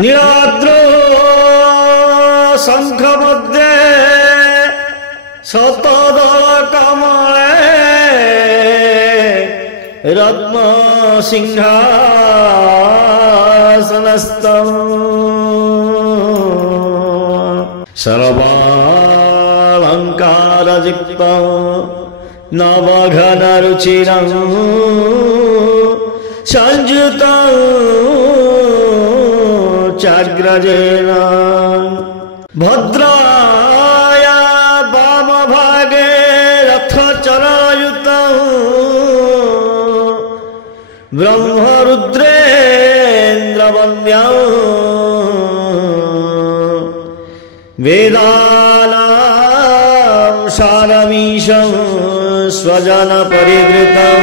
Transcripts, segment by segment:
नीलाद्र शंख मध्ये शतदल कमले रत्न सिंहासनस्थं सर्वालंकारयुक्तं नवघनरुचिरं संयुतं चाग्रजेन भद्राया वामभागे रथचरायुतं ब्रह्मरुद्रेन्द्रवन्द्यं वेदानां सारमीशं स्वजनपरिवृतं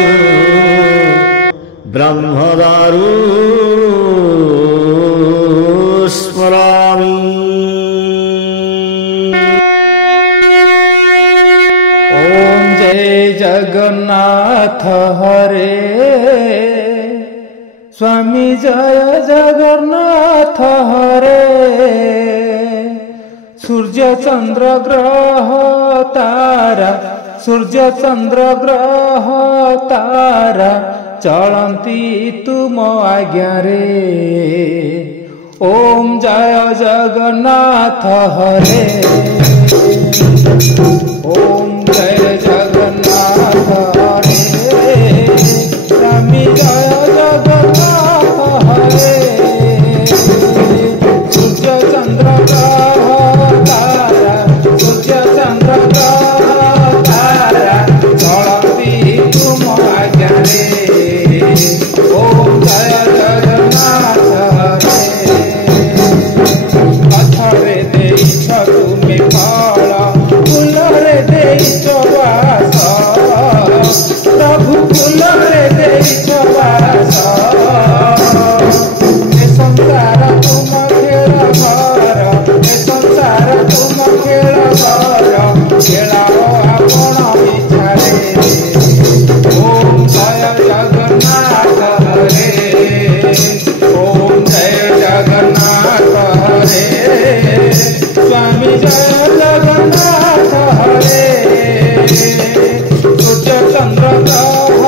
ब्रह्मदारु स्मरामि। ओम जय जगन्नाथ हरे स्वामी जय जगन्नाथ हरे। सूर्य चंद्र ग्रह तारा सूर्य चंद्र ग्रह तारा चलती तुम आज्ञा रे। ओम जय जगन्नाथ हरे। ओम जय जगन्नाथ हरे स्वामी जय जगन्नाथ हरे। सूर्य चंद्र ग्रह तारा सूर्य चंद्र ग्रह तारा चलती तुम आज्ञा रे। ओम जय जगन्नाथ हरे। पथरे देइछ तुमे फल फूलरे देइछ वास प्रभु फूलरे देइछ वास। ए संसार तुम खेल घर ए संसार तुम खेल घर खेलाओ आपण इच्छारे। ओम जय जगन्नाथ हरे। ओम जय जगन्नाथ हरे स्वामी जय जगन्नाथ हरे। सूर्य चंद्र ग्रह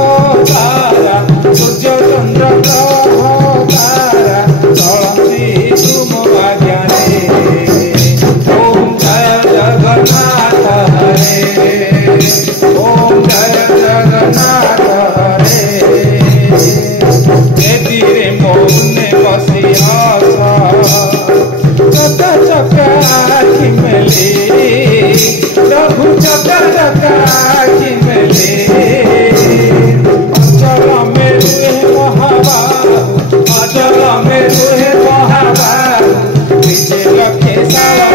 तारा सूर्य चंद्र ग्रह तारा चलती तुम आज्ञा रे। ओम जय जगन्नाथ हरे। ओम जय जगन्नाथ हरे। धीरे मौने बसी हस चका चका आखि मेली प्रभु चका चका आखि मेली। अचल में रुहे महाबाहु अचल में रुहे महाबाहु विजय लखे सावा